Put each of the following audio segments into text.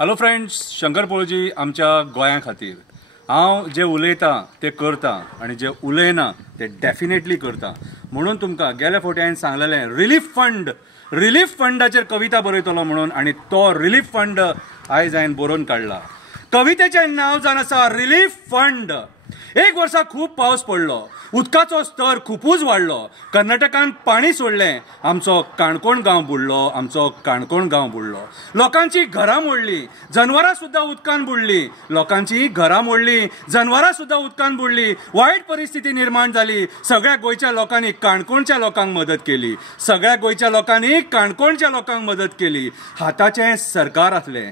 Hello friends, Shankar पळोवची आमच्या गोंया खातीर हांव जे उलयतां ते करतां आनी जे उलयना ते डेफिनेटली करतां. म्हणून तुमकां गेल्या फावटी हांवें सांगलेलें रिलीफ फंडाचेर कविता बरयतलो म्हणून, आनी तो रिलीफ फंड आयज हांवें बरोवन काडला. कवितेचें नांव जावन आसा रिलीफ फंड. एक वर्सा खूब पावस पडलो, उदकाचो स्तर खूपच वाडलो. कर्नाटकान पाणी सोडलें, आमचो काणकोण गांव बुडलो. लोकांची घरां मोडली, जनवरां सुद्दां उदकान बुडली. वायट परिस्थिती निर्माण जाली. सगळ्या गोंयच्या लोकांनी काणकोणच्या लोकांक मदत केली. हाताचें सरकार आसलें.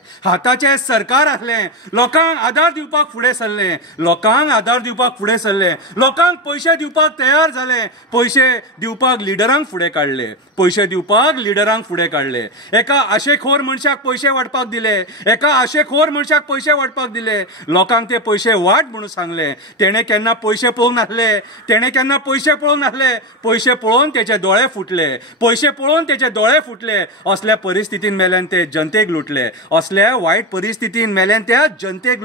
लोकांक आदार दिवपाक फुडें सरले. लोकांक पैसे दिवपाक तयार झाले. पैसे दिवपाक लिडरांक फुडें काडले. एका आशेखोर मनशाक पैसे वाटपाक दिले. लोकांक ते पैसे वाट म्हणून सांगले. तेणे केन्ना पैसे पळोवंक नासले. पैसे पळोवन तेचे दोळे फुटले. असल्या परिस्थितीन मेल्यान ते जनतेक लुटले. असल्या वायट परिस्थितीन मेल्यान त्या जनतेक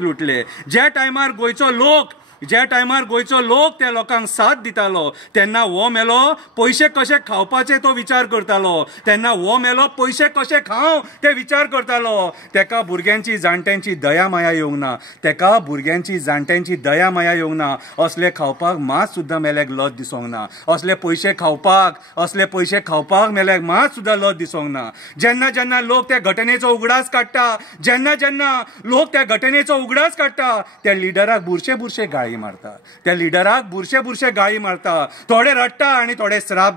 लुटले. ज्या टायमार गोंयचो लोक त्या लोकांक साथ दितालो, तेन्ना हो मेलो पैसे कशे खावपाचे तो विचार करतालो. तेका भुरग्यांची जाणट्यांची दया माया येवंक ना. असले खावपाक मात सुद्दां मेल्याक लज दिसोंक ना. असले पैसे खावपाक मेल्याक मात सुद्दां लज दिसोंक ना. जेन्ना लोक त्या घटनेचो उगडास काडटा, त्या लिडराक बुरशे गाळी मारता. थोडे रडटा आनी थोडे श्राप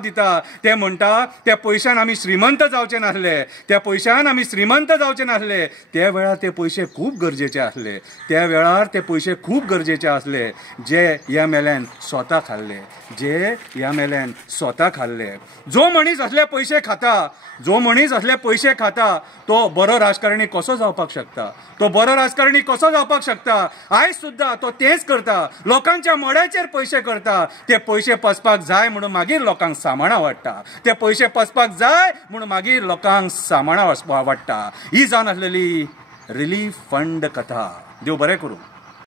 दिता. ते म्हणटा त्या पैशान आमी श्रीमंत जावचे नासले. त्या वेळार ते पैसे खूब गरजेचे आसले. जे ह्या मेल्यान स्वता खाल्ले. जो मनीस असले पैसे खाता तो बरो राजकारणी कसो जावपाक शकता. आयज सुद्दां तो तेच करता. लोकांच्या मोड्याचेर पैसे करता. ते पैसे पसपाक जाय म्हणून मागीर लोकांक सामाना वाडटा. ही जावन आसलेली रिलीफ फंड कथा. देव बरें करूं.